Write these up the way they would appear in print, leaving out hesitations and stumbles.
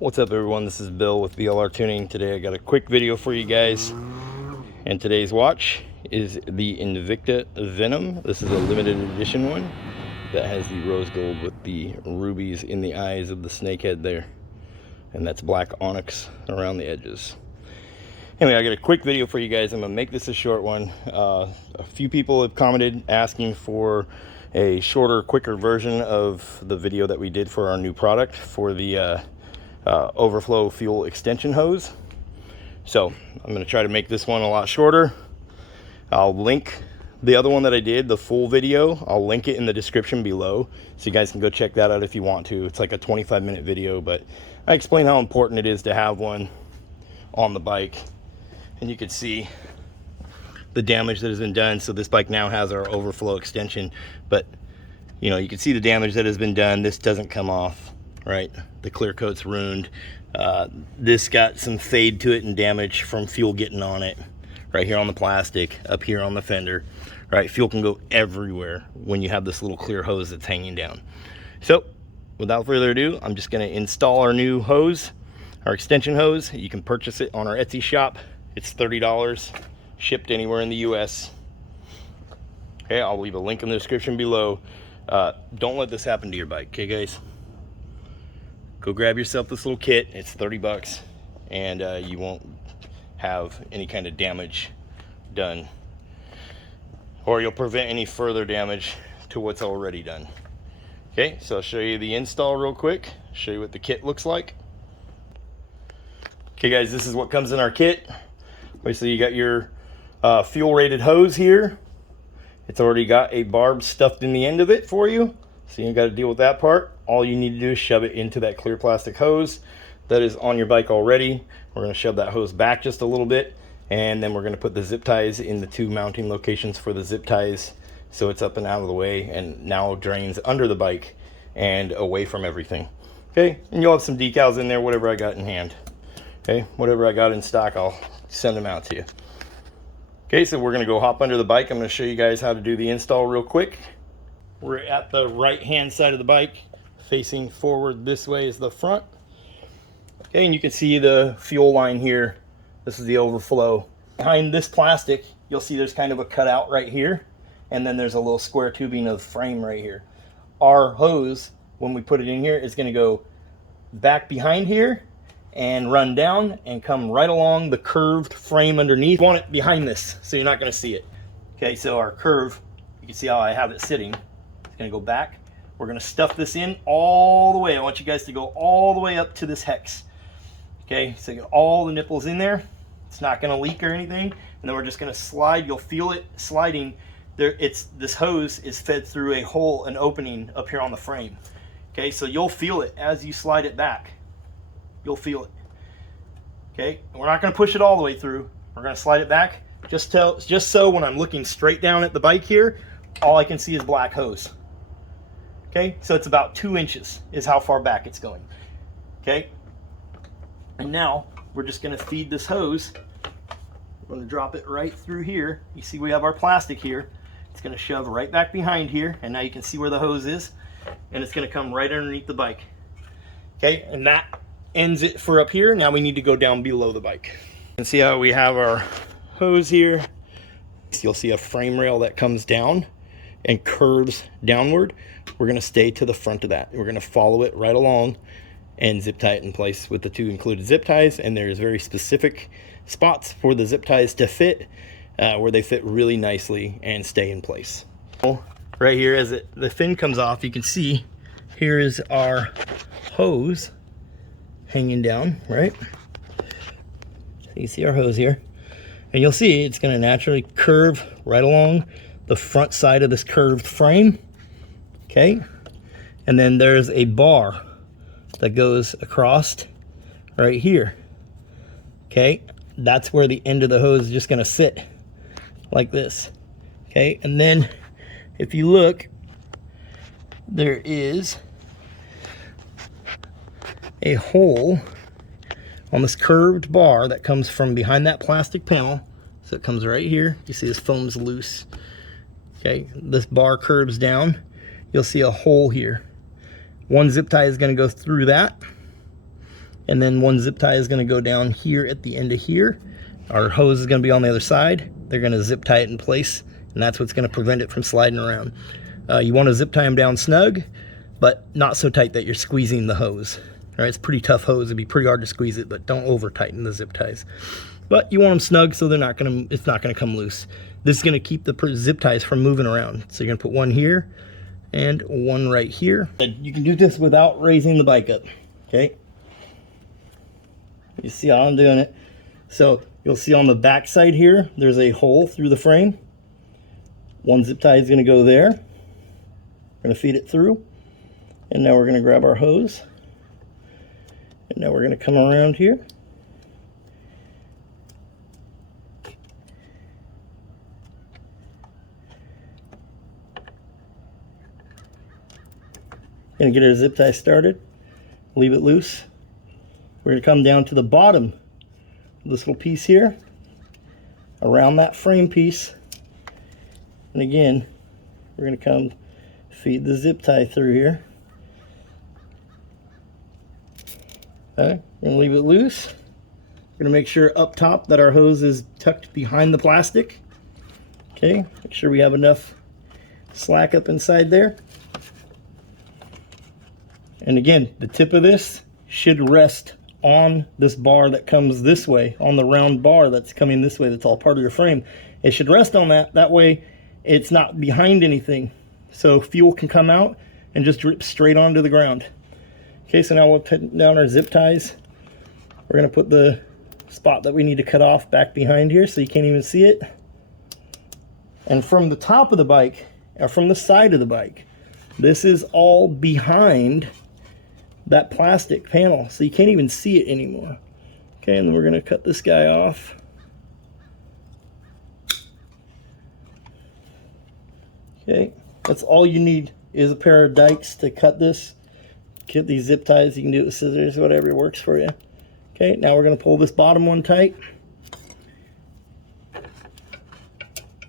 What's up everyone, this is Bill with BLR Tuning. Today I got a quick video for you guys, and today's watch is the Invicta Venom. This is a limited edition one that has the rose gold with the rubies in the eyes of the snakehead there, and that's black onyx around the edges. Anyway, I got a quick video for you guys. I'm gonna make this a short one. A few people have commented asking for a shorter, quicker version of the video that we did for our new product for the Overflow fuel extension hose. So I'm going to try to make this one a lot shorter. I'll link the other one that I did, the full video. I'll link it in the description below, so you guys can go check that out if you want to. It's like a 25-minute video, but I explain how important it is to have one on the bike. And you can see the damage that has been done. So this bike now has our Overflow extension, but you know, you can see the damage that has been done. This doesn't come off, right? The clear coat's ruined. This got some fade to it and damage from fuel getting on it, right here on the plastic, up here on the fender, right? Fuel can go everywhere when you have this little clear hose that's hanging down. So without further ado, I'm just going to install our new hose, our extension hose. You can purchase it on our Etsy shop. It's $30, shipped anywhere in the US. Okay, I'll leave a link in the description below. Don't let this happen to your bike, okay guys? Go grab yourself this little kit. It's 30 bucks, and you won't have any kind of damage done, or you'll prevent any further damage to what's already done. Okay, so I'll show you the install real quick, show you what the kit looks like. Okay guys, this is what comes in our kit. Basically, you got your fuel rated hose here. It's already got a barb stuffed in the end of it for you, so you ain't got to deal with that part. All you need to do is shove it into that clear plastic hose that is on your bike already. We're going to shove that hose back just a little bit, and then we're going to put the zip ties in the two mounting locations for the zip ties, so it's up and out of the way and now drains under the bike and away from everything. Okay, and you'll have some decals in there, whatever I got in hand. Okay, whatever I got in stock, I'll send them out to you. Okay, so we're going to go hop under the bike. I'm going to show you guys how to do the install real quick. We're at the right hand side of the bike, facing forward this way is the front. Okay, and you can see the fuel line here. This is the Overflow. Behind this plastic, you'll see there's kind of a cutout right here, and then there's a little square tubing of frame right here. Our hose, when we put it in here, is going to go back behind here and run down and come right along the curved frame underneath. You want it behind this, so you're not going to see it. Okay, so our curve, you can see how I have it sitting. It's going to go back. We're going to stuff this in all the way. I want you guys to go all the way up to this hex. Okay, so get all the nipples in there. It's not going to leak or anything. And then we're just going to slide. You'll feel it sliding. This hose is fed through a hole, an opening up here on the frame. Okay, so you'll feel it as you slide it back. You'll feel it. Okay, and we're not going to push it all the way through. We're going to slide it back. Just so when I'm looking straight down at the bike here, all I can see is black hose. Okay, so it's about 2 inches is how far back it's going. Okay, and now we're just going to feed this hose. We're going to drop it right through here. You see we have our plastic here. It's going to shove right back behind here, and now you can see where the hose is, and it's going to come right underneath the bike. Okay, and that ends it for up here. Now we need to go down below the bike. You can see how we have our hose here. You'll see a frame rail that comes down and curves downward. We're going to stay to the front of that. We're going to follow it right along and zip tie it in place with the 2 included zip ties. And there's very specific spots for the zip ties to fit, where they fit really nicely and stay in place. Right here, as the fin comes off, you can see here is our hose hanging down, right? So you see our hose here, and you'll see it's going to naturally curve right along the front side of this curved frame. Okay, and then there's a bar that goes across right here. Okay, that's where the end of the hose is just going to sit like this. Okay, and then if you look, there is a hole on this curved bar that comes from behind that plastic panel. So it comes right here. You see this foam's loose. Okay, this bar curves down. You'll see a hole here. One zip tie is going to go through that, And then one zip tie is going to go down here at the end of here. Our hose is going to be on the other side. They're going to zip tie it in place, and that's what's going to prevent it from sliding around. You want to zip tie them down snug, but not so tight that you're squeezing the hose. All right, it's a pretty tough hose. It'd be pretty hard to squeeze it, but don't over tighten the zip ties. But you want them snug so it's not going to come loose. This is going to keep the zip ties from moving around. So you're going to put one here and one right here. And you can do this without raising the bike up. Okay. You see how I'm doing it. So you'll see on the back side here, there's a hole through the frame. One zip tie is going to go there. We're going to feed it through. And now we're going to grab our hose. And now we're going to come around here. Going to get our zip tie started. Leave it loose. We're going to come down to the bottom of this little piece here, around that frame piece. And again, we're going to come feed the zip tie through here. Okay, we're going to leave it loose. We're going to make sure up top that our hose is tucked behind the plastic. Okay, make sure we have enough slack up inside there. And again, the tip of this should rest on this bar that comes this way, on the round bar that's coming this way, that's all part of your frame. It should rest on that. That way it's not behind anything. So fuel can come out and just drip straight onto the ground. Okay, so now we'll put down our zip ties. We're going to put the spot that we need to cut off back behind here so you can't even see it. And from the top of the bike, or from the side of the bike, this is all behind that plastic panel, so you can't even see it anymore. Okay, and then we're going to cut this guy off. Okay, that's all you need is a pair of dikes to cut this. Get these zip ties. You can do it with scissors, whatever works for you. Okay, now we're going to pull this bottom one tight.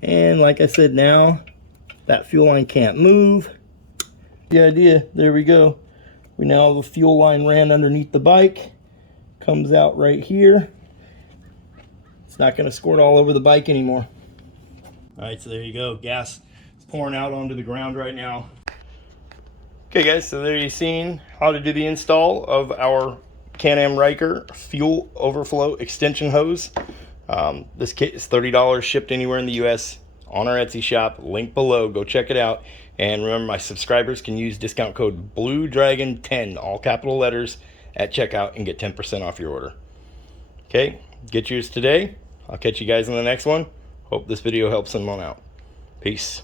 And like I said, now that fuel line can't move. The idea, there we go. We now have a fuel line ran underneath the bike. Comes out right here. It's not going to squirt all over the bike anymore. All right, so there you go. Gas is pouring out onto the ground right now. Okay guys, so there you've seen how to do the install of our Can-Am Ryker fuel overflow extension hose. This kit is $30 shipped anywhere in the US on our Etsy shop. Link below. Go check it out. And remember, my subscribers can use discount code BLUEDRAGON10, all capital letters, at checkout and get 10% off your order. Okay, get yours today. I'll catch you guys in the next one. Hope this video helps someone out. Peace.